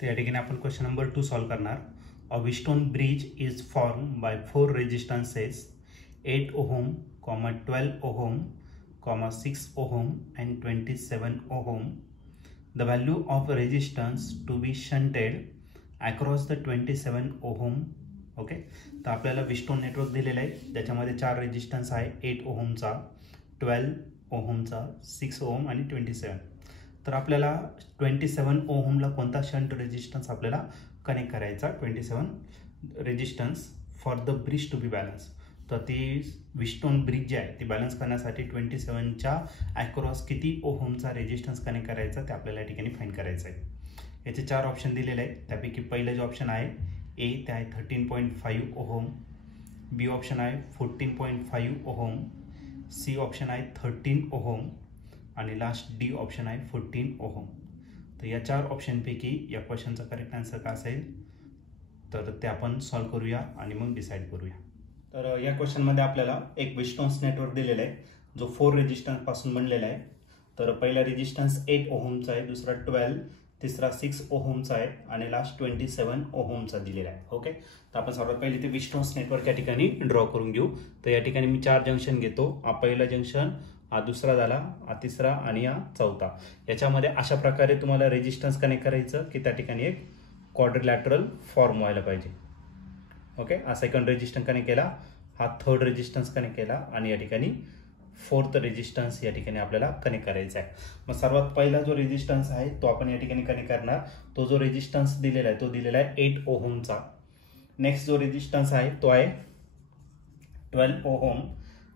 तर या ठिकाणी आपण क्वेश्चन नंबर 2 सॉल्व करणार. A Wheatstone bridge is form by 4 resistances 8 ohm, 12 ohm, 6 ohm and 27 ohm. The value of resistance to be shunted across the 27 ohm. Okay, तर आपल्याला Wheatstone network दिलेला आहे ज्याच्यामध्ये 4 रेजिस्टन्स आहे, 8 ओहमचा, 12 ओहमचा, 6 ओहम आणि 27. तर आपल्याला 27 ओहमला कोणता शंट रेजिस्टन्स आपल्याला कनेक्ट करायचा, 27 resistance for the bridge to be balance. तर ती विस्टोन ब्रिज जी आहे ती बॅलन्स करण्यासाठी 27च्या अक्रॉस किती ओहमचा रेजिस्टन्स कनेक्ट करायचा ते आपल्याला या ठिकाणी फाइंड करायचं आहे. याचे 4 ऑप्शन दिलेले आहेत. त्यापैकी पहिलं जे ऑप्शन आहे ए ते आहे 13.5 ओहम, बी ऑप्शन आहे 14.5 ओहम, सी ऑप्शन आहे 13 ओहम आणि लास्ट डी ऑप्शन आहे 14 ओहम. तर या 4 ऑप्शनपैकी या क्वेश्चनचा करेक्ट आन्सर काय असेल तर ते आपण सॉल्व करूया आणि मग डिसाईड करूया. तर या क्वेश्चनमध्ये आपल्याला एक विस्टोन्स नेटवर्क दिलेला आहे जो 4 रेजिस्टन्स पासून बनलेला आहे. तर पहिला रेजिस्टन्स 8 ओहमचा आहे, दुसरा 12, तिसरा 6 ओहमचा आहे आणि लास्ट 27 ओहमचा दिलेला आहे. ओके, तर आपण सर्वात पहिले ते विस्टोन्स नेटवर्क या ठिकाणी ड्रॉ करून घेऊ. तर या ठिकाणी मी 4 जंक्शन घेतो. हा पहिला जंक्शन, हा दुसरा झाला, हा तिसरा आणि हा चौथा. याच्यामध्ये अशा प्रकारे तुम्हाला रेजिस्टन्स कनेक्ट करायचं की त्या ठिकाणी एक क्वाड्रिलॅटरल फॉर्म व्हायला पाहिजे. ओके, हा सेकंड रेजिस्टन्स कनेक्ट केला, हा थर्ड रेजिस्टन्स कनेक्ट केला आणि या ठिकाणी फोर्थ रेजिस्टन्स या ठिकाणी आपल्याला कनेक्ट करायचा आहे. मग सर्वात पहिला जो रेजिस्टन्स आहे तो आपण या ठिकाणी कनेक्ट करणार. तो जो रेजिस्टन्स दिलेला आहे तो दिलेला आहे 8 ओहमचा. नेक्स्ट जो रेजिस्टन्स आहे तो आहे 12 ओहम.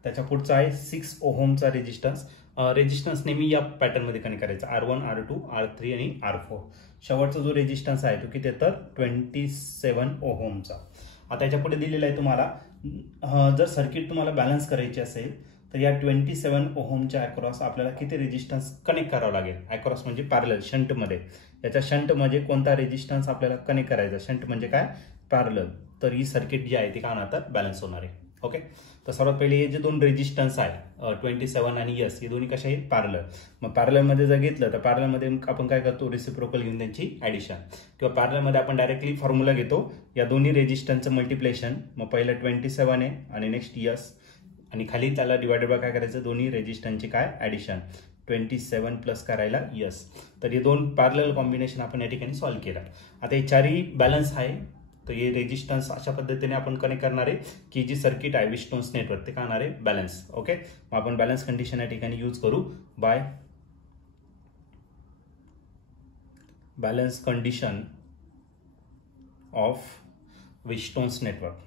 त्याच्या पुढचा आहे 6 ओहमचा रेजिस्टन्स. रेजिस्टन्स नेहमी या पॅटर्नमध्ये कनेक्ट करायचा, R1, R2, R3 आणि R4. शेवटचा जो रेजिस्टन्स आहे तो किती तर 27 ओहमचा. आता याच्या पुढे दिलेला आहे तुम्हाला जर सर्किट तुम्हाला बॅलन्स करायची असेल तर या 27 ओहमच्या अक्रॉस आपल्याला किती रेजिस्टन्स कनेक्ट करावं लागेल. अक्रॉस म्हणजे पॅरलल, शंटमध्ये. याच्या शंटमध्ये कोणता रेजिस्टन्स आपल्याला कनेक्ट करायचा, शंट म्हणजे काय, पॅरलल. तर ही सर्किट जी आहे ती काय होणार, बॅलन्स होणार आहे. ओके, तर सर्वात पहिले हे जे 2 रेजिस्टन्स आहे 27 आणि यस, हे दोन्ही कशा आहेत, पॅरलल. मग पॅरललमध्ये जर घेतलं तर पॅरललमध्ये आपण काय करतो, रेसिप्रोकल घेऊन त्यांची ॲडिशन, किंवा पॅरललमध्ये आपण डायरेक्टली फॉर्म्युला घेतो या दोन्ही रेजिस्टन्सचं मल्टिप्लेशन. मग पहिलं 27 आहे आणि नेक्स्ट यस आणि खाली त्याला डिवायडेड बाय काय करायचं, दोन्ही रेजिस्टन्सची काय ॲडिशन, 27 प्लस करायला यस. तर हे 2 पॅरलल कॉम्बिनेशन आपण या ठिकाणी सॉल्व्ह केलं. आता हे चारही बॅलन्स आहे. तर हे रेजिस्टन्स अशा पद्धतीने आपण कनेक्ट करणार आहे की जी सर्किट आहे विस्टोन्स नेटवर्क ते काय होणार आहे, बॅलन्स. ओके, मग आपण बॅलन्स कंडिशन या ठिकाणी यूज करू by balance condition of Wheatstone's network.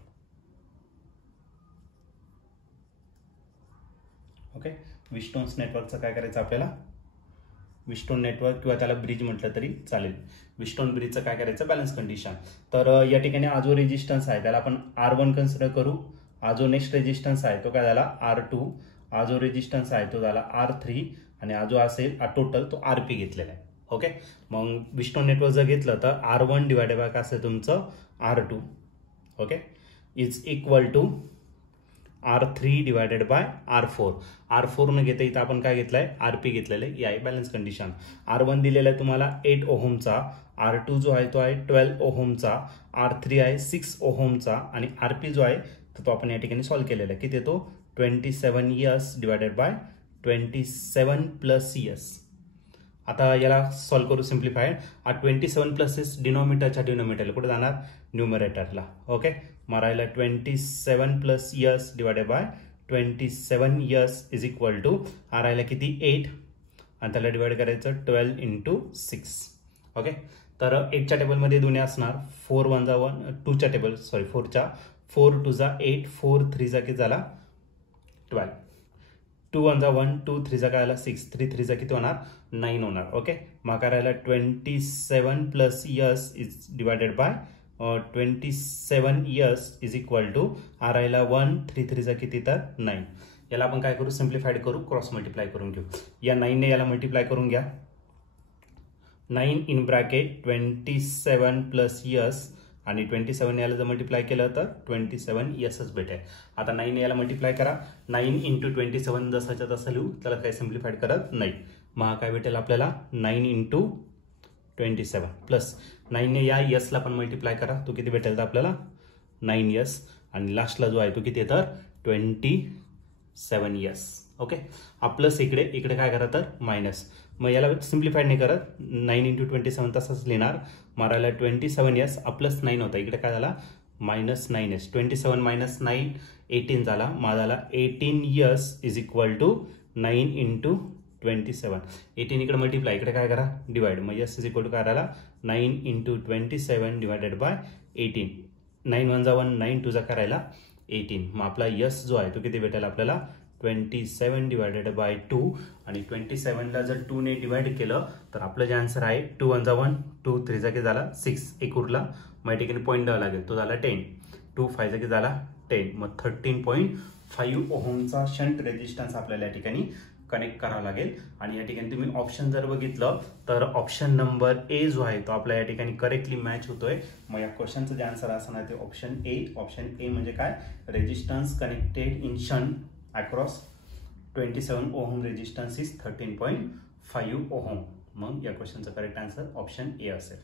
Okay, Wheatstone's नेटवर्कचं काय करायचं आपल्याला, विस्टोन नेटवर्क किंवा त्याला ब्रिज म्हटलं तरी चालेल. विस्टोन ब्रिजचं काय करायचं, बॅलन्स कंडिशन. तर या ठिकाणी हा जो रेजिस्टन्स आहे त्याला आपण R1 कन्सिडर करू. हा जो नेक्स्ट रेजिस्टन्स आहे तो काय झाला, R2. हा जो रेजिस्टन्स आहे तो झाला R3 आणि हा जो असेल टोटल तो RP घेतलेला आहे. ओके, मग विस्टोन नेटवर्क जर घेतलं तर R1 डिवायडेड बाय काय असेल तुमचं R2. Okay, is equal to R3 divided by R4. R4 न घेता इथं आपण काय घेतलंय, RP घेतलेलं आहे. या आहे बॅलन्स कंडिशन. R1 दिलेला आहे तुम्हाला 8 ओहमचा, R2 जो आहे तो आहे 12 ओहमचा, R3 आहे 6 ओहमचा आणि RP जो आहे तो आपण या ठिकाणी सॉल्व्ह केलेला आहे. किती येतो, 27 s divided by 27 plus s. आता याला सॉल्व्ह करू सिम्प्लिफाईड. 27 प्लस एस डिनॉमिनेटरच्या डिनॉमिनेटरला कुठे जाणार, न्यूमरेटरला. ओके, मारायला 27 plus s divided by 27 yes is equal to राहिला किती 8 आणि त्याला डिवाइड करायचं 12 इंटू 6. ओके, तर 8च्या टेबलमध्ये दोन्ही असणार 4 1 जा 1, 2च्या टेबल 4च्या 4 2 जा 8, 4 3 जा किती झाला 12, 2 1 जा 1, 2 3 जा काय झाला 6, 3 3 जा किती होणार 9 होणार. ओके, मग काय राहिला 27 plus yes is divided by 27 yes is equal to राहिला 1, 3 3 जा किती तर 9. याला आपण काय करू, सिम्प्लिफाईड करू, क्रॉस मल्टिप्लाय करून घेऊ. या 9 ने याला मल्टिप्लाय करून घ्या. 9 इन ब्रॅकेट 27 प्लस यस आणि 27 याला जर मल्टिप्लाय केलं तर 27 यसच भेटेल. आता 9 याला मल्टिप्लाय करा. 9 इंटू 27 जसाच्या तसं लिहू, त्याला काही सिम्प्लिफाईड करत नाही. मग काय भेटेल आपल्याला 9 इंटू 27 प्लस 9ने या यसला पण मल्टिप्लाय करा, तो किती भेटेल तर आपल्याला 9s आणि लास्टला जो आहे तो किती तर 27s. ओके, हा प्लस इकडे काय करा तर मायनस. मग याला सिम्प्लिफाईड नाही करत, 9 × 27 तसंच लिहिणार. मारायला 27s प्लस 9 होता, इकडे काय झाला -9s. 27 - 9 18 झाला. माझा 18s इज इक्वल टू 9 × 27. 18 इकडे मल्टिप्लाय, इकडे काय करा डिवाइड. मग s इज इक्वल टू काय राहिला 9 × 27 डिवायडेड बाय 18. 9 1 = 1, 9 2 = करायला 18. मग आपला s जो आहे तो किती भेटेल आपल्याला 27 डिवायडेड बाय 2. आणि 27ला जर 2 ने डिवाइड केलं तर आपलं जे आन्सर आहे 2 1 = 1, 2 3 = झाला 6, एक उरला. मग या ठिकाणी पॉईंट द्यावा लागेल, तो झाला 10. 2 5 = झाला 10. मग 13.5 ओहमचा शंट रेजिस्टन्स आपल्याला या ठिकाणी कनेक्ट करावा लागेल. आणि या ठिकाणी तुम्ही ऑप्शन जर बघितलं तर ऑप्शन नंबर ए जो आहे तो आपल्या या ठिकाणी करेक्टली मॅच होतोय. मग या क्वेश्चनचं जे आन्सर असणार ते ऑप्शन ए. ऑप्शन ए म्हणजे काय, resistance connected in shunt across 27 ohm resistance is 13.5 ohm. मग या क्वेश्चनचं करेक्ट आन्सर ऑप्शन ए असेल.